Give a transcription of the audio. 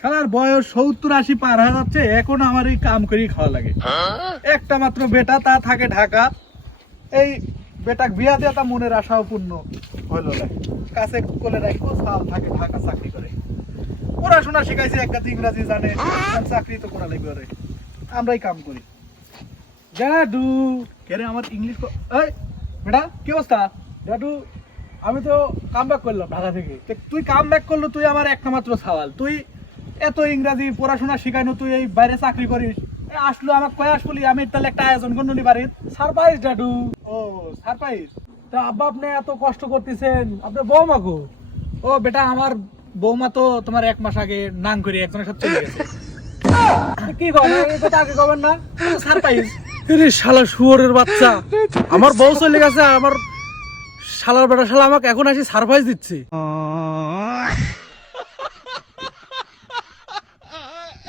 শালার বয়স 70-80 পার হয়ে যাচ্ছে, এখন আমার এই কাম করেই খাওয়া লাগে। একটা মাত্র বেটা, তা থাকে ঢাকা। এই বেটাক বিয়া দিয়ে তা মনের আশাও পূর্ণ হইল না। কাছে কোলে রাখবো, সাল থাকে ঢাকা চাকরি করে। পড়াশোনা শিখাইছে, একটা ইংরাজি জানে, চাকরি তো করা লাগবে। আমরাই কাম করি। ড্যাডু কেরে আমার ইংলিশ এই বেটা কি অবস্থা? ড্যাডু আমি তো কাম ব্যাক করলাম ঢাকা থেকে। তুই কাম ব্যাক করলো, তুই আমার একটা মাত্র সওয়াল। তুই এত ইংরাজি পড়াশোনা শিখাইনো, তুই এই বাইরে চাকরি করিস। আসলো আমার কয় আসলি, আমি তাহলে একটা আয়োজন করলো নি বাড়ির। সারপ্রাইজ ড্যাডু। ও সারপ্রাইজ। তা আব্বা আপনি এত কষ্ট করতেছেন, আপনার বৌমা গো? ও বেটা আমার বৌমা তো তোমার 1 মাস আগে নাং করে একজনের সাথে চলে গেছে। কি করেন এই কথা আগে কবেন না? সারপ্রাইজ। আরে শালা শুয়োরের বাচ্চা, আমার বউ চলে গেছে, আমার শালার বেটা শালা আমাকে এখন আসি সারপ্রাইজ দিচ্ছে।